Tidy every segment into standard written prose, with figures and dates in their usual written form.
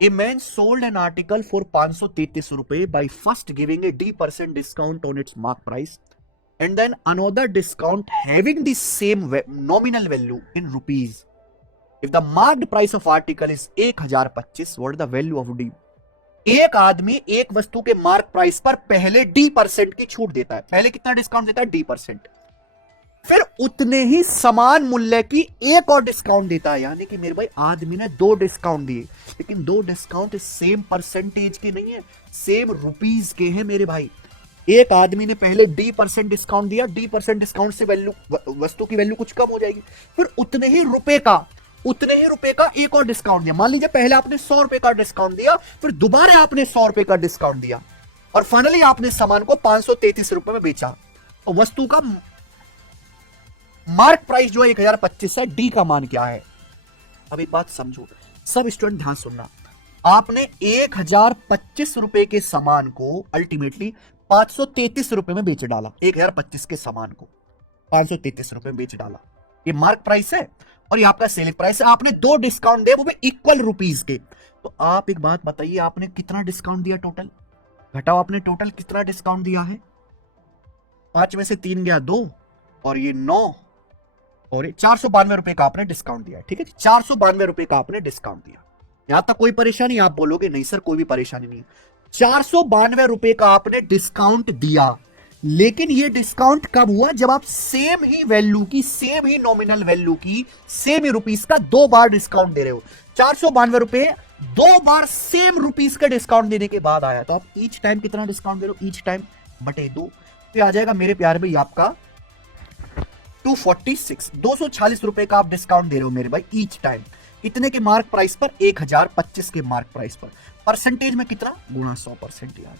A man sold an article for 533 रुपए by first giving a D% discount on it's mark price and then another discount having the same nominal value in rupees. If the marked price of article is 1025, what is the value of D? एक आदमी एक वस्तु के mark price पर पहले D% की छूट देता है। पहले कितना डिस्काउंट देता है? D%। फिर उतने ही समान मूल्य की एक और डिस्काउंट देता है। यानी कि मेरे भाई आदमी ने 2 डिस्काउंट दिए, लेकिन 2 डिस्काउंट सेम परसेंटेज के नहीं है, सेम रुपीज के हैं मेरे भाई। एक आदमी ने पहले D% डिस्काउंट दिया, D% डिस्काउंट से वैल्यू, वस्तु की वैल्यू कुछ कम हो जाएगी। फिर उतने ही रुपए का एक और डिस्काउंट दिया। मान लीजिए पहले आपने 100 रुपए का डिस्काउंट दिया, फिर दोबारा आपने 100 रुपए का डिस्काउंट दिया, और फाइनली आपने सामान को 533 रुपए में बेचा। और वस्तु का मार्क प्राइस जो है 1025 है, डी का मान क्या है? अब एक बात समझो, सब स्टूडेंट ध्यान सुनना। आपने 1025 रुपए के सामान को अल्टीमेटली 533 रुपए में बेच डाला। 1025 के सामान को 533 रुपए में बेच डाला। ये मार्क प्राइस है और ये आपका सेलिंग प्राइस है। आपने 2 डिस्काउंट दिए, वो भी इक्वल रुपीज के। तो आप एक बात बताइए, आपने कितना डिस्काउंट दिया टोटल? घटाओ, आपने टोटल कितना डिस्काउंट दिया है? 5 में से 3 गया 2, और ये 9, और ये 492 रुपए का आपने डिस्काउंट दिया। ठीक है, 492 रुपए का आपने डिस्काउंट दिया। यहां तक कोई परेशानी? आप बोलोगे नहीं सर कोई भी परेशानी नहीं। 492 रुपए का आपने डिस्काउंट दिया, लेकिन ये डिस्काउंट कब हुआ? जब आप सेम ही वैल्यू की, सेम ही नॉमिनल वैल्यू की, सेम ही रुपीस का 2 बार डिस्काउंट दे रहे हो। 492 रुपए 2 बार सेम रुपीस का डिस्काउंट देने के बाद आया, तो आप ईच टाइम कितना डिस्काउंट दे रहे हो? ईच टाइम बटे 2, तो आ जाएगा मेरे प्यारे भाई आपका 246, 246 रुपए का आप डिस्काउंट दे रहे हो मेरे भाई ईच टाइम। इतने के मार्क प्राइस पर, 1025 के मार्क प्राइस पर। परसेंटेज में कितना? गुणा 100% यार।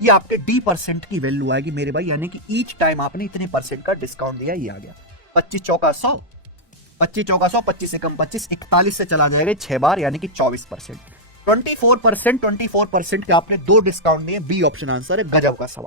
ये आपके D% की वैल्यू आएगी मेरे भाई, यानी कि ईच टाइम आपने इतने परसेंट का डिस्काउंट दिया, ये आ गया। 25 चौका 100, 25 चौका 100, 25 से कम 25, 41 से चला जाएगा 6 बार, यानी कि 24%। 24% के आपने 2 डिस्काउंट दिए। बी ऑप्शन आंसर है। गजब का सवाल।